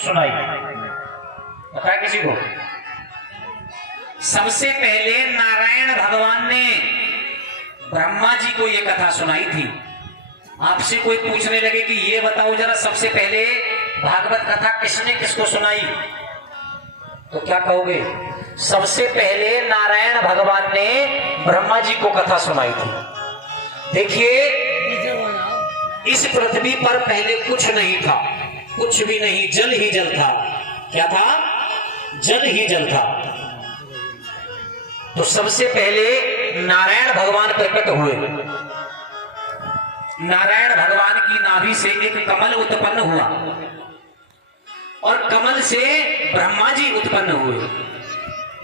सुनाई। पता है किसी को? सबसे पहले नारायण भगवान ने ब्रह्मा जी को ये कथा सुनाई थी। आपसे कोई पूछने लगे कि ये बताओ जरा, सबसे पहले भागवत कथा किसने किसको सुनाई, तो क्या कहोगे? सबसे पहले नारायण भगवान ने ब्रह्मा जी को कथा सुनाई थी। देखिए, इस पृथ्वी पर पहले कुछ नहीं था, कुछ भी नहीं, जल ही जल था। क्या था? जल ही जल था। तो सबसे पहले नारायण भगवान प्रकट हुए। नारायण भगवान की नाभि से एक कमल उत्पन्न हुआ और कमल से ब्रह्मा जी उत्पन्न हुए।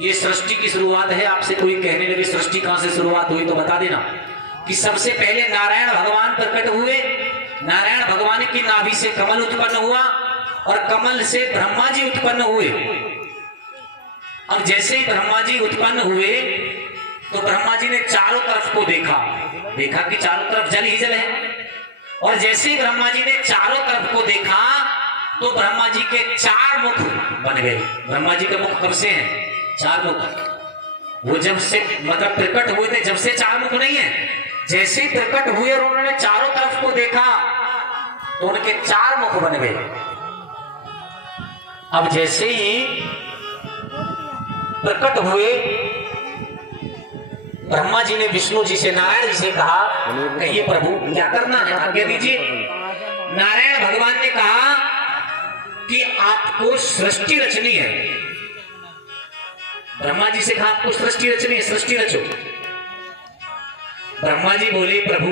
ये सृष्टि की शुरुआत है। आपसे कोई कहने लगे सृष्टि कहां से शुरुआत हुई, तो बता देना कि सबसे पहले नारायण भगवान प्रकट हुए, नारायण भगवान की नाभि से कमल उत्पन्न हुआ और कमल से ब्रह्मा जी उत्पन्न हुए। अब जैसे ही ब्रह्मा जी उत्पन्न हुए तो ब्रह्मा जी ने चारों तरफ को देखा, देखा कि चारों तरफ जल ही जल है। और जैसे ही ब्रह्मा जी ने चारों तरफ को देखा तो ब्रह्मा जी के चार मुख बन गए। ब्रह्मा जी के मुख कब से हैं? चार मुख। वो जब से मतलब प्रकट हुए थे, जब से चार मुख नहीं है, जैसे ही प्रकट हुए और उन्होंने चारों तरफ को देखा तो उनके चार मुख बन गए। अब जैसे ही प्रकट हुए, ब्रह्मा जी ने विष्णु जी से, नारायण जी से कहा, कहिए प्रभु क्या करना है, आज्ञा दीजिए। नारायण भगवान ने कहा कि आपको सृष्टि रचनी है। ब्रह्मा जी से कहा आपको सृष्टि रचनी है, सृष्टि रचो। ब्रह्मा जी बोले प्रभु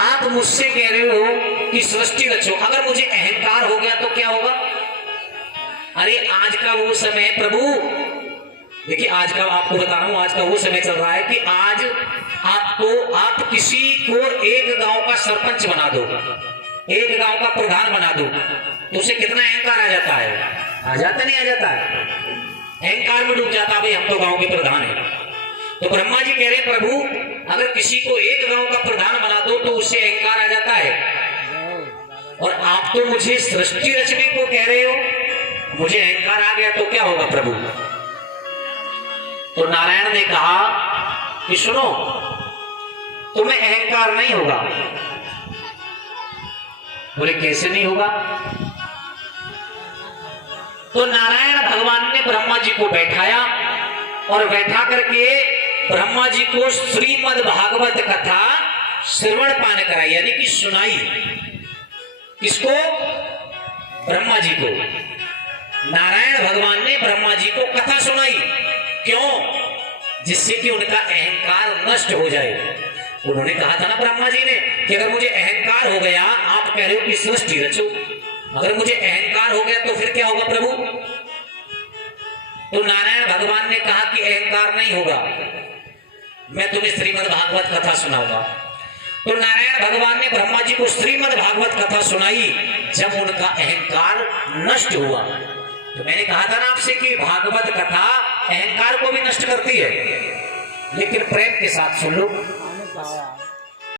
आप मुझसे कह रहे हो कि सृष्टि रचो, अगर मुझे अहंकार हो गया तो क्या होगा? अरे आज का वो समय है प्रभु, देखिए आज का आपको बता रहा हूं, आज का वो समय चल रहा है कि आज आप किसी को एक गांव का सरपंच बना दो, एक गांव का प्रधान बना दो, तो उसे कितना अहंकार आ जाता है? आ जाता नहीं आ जाता है? अहंकार में डूब जाता, भाई हम तो गांव के प्रधान हैं। तो ब्रह्मा जी कह रहे प्रभु अगर किसी को एक गांव का प्रधान बना दो तो उससे अहंकार आ जाता है, और आप तो मुझे सृष्टि रचने को कह रहे हो, मुझे अहंकार आ गया तो क्या होगा प्रभु? तो नारायण ने कहा कि सुनो, तुम्हें अहंकार नहीं होगा। बोले कैसे नहीं होगा? तो नारायण भगवान ने ब्रह्मा जी को बैठाया और बैठा करके ब्रह्मा जी को श्रीमद् भागवत कथा श्रवण पान कराई, यानी कि सुनाई। किसको? ब्रह्मा जी को। नारायण भगवान ने ब्रह्मा जी को कथा सुनाई। क्यों? जिससे कि उनका अहंकार नष्ट हो जाए। उन्होंने कहा था ना ब्रह्मा जी ने कि अगर मुझे अहंकार हो गया, आप कह रहे हो कि सृष्टि रचो, अगर मुझे अहंकार हो गया तो फिर क्या होगा प्रभु? तो नारायण भगवान ने कहा कि अहंकार नहीं होगा, मैं तुम्हें श्रीमद् भागवत कथा सुनाऊंगा। तो नारायण भगवान ने ब्रह्मा जी को श्रीमद् भागवत कथा सुनाई। जब उनका अहंकार नष्ट हुआ, तो मैंने कहा था ना आपसे कि भागवत कथा अहंकार को भी नष्ट करती है, लेकिन प्रेम के साथ सुन लो।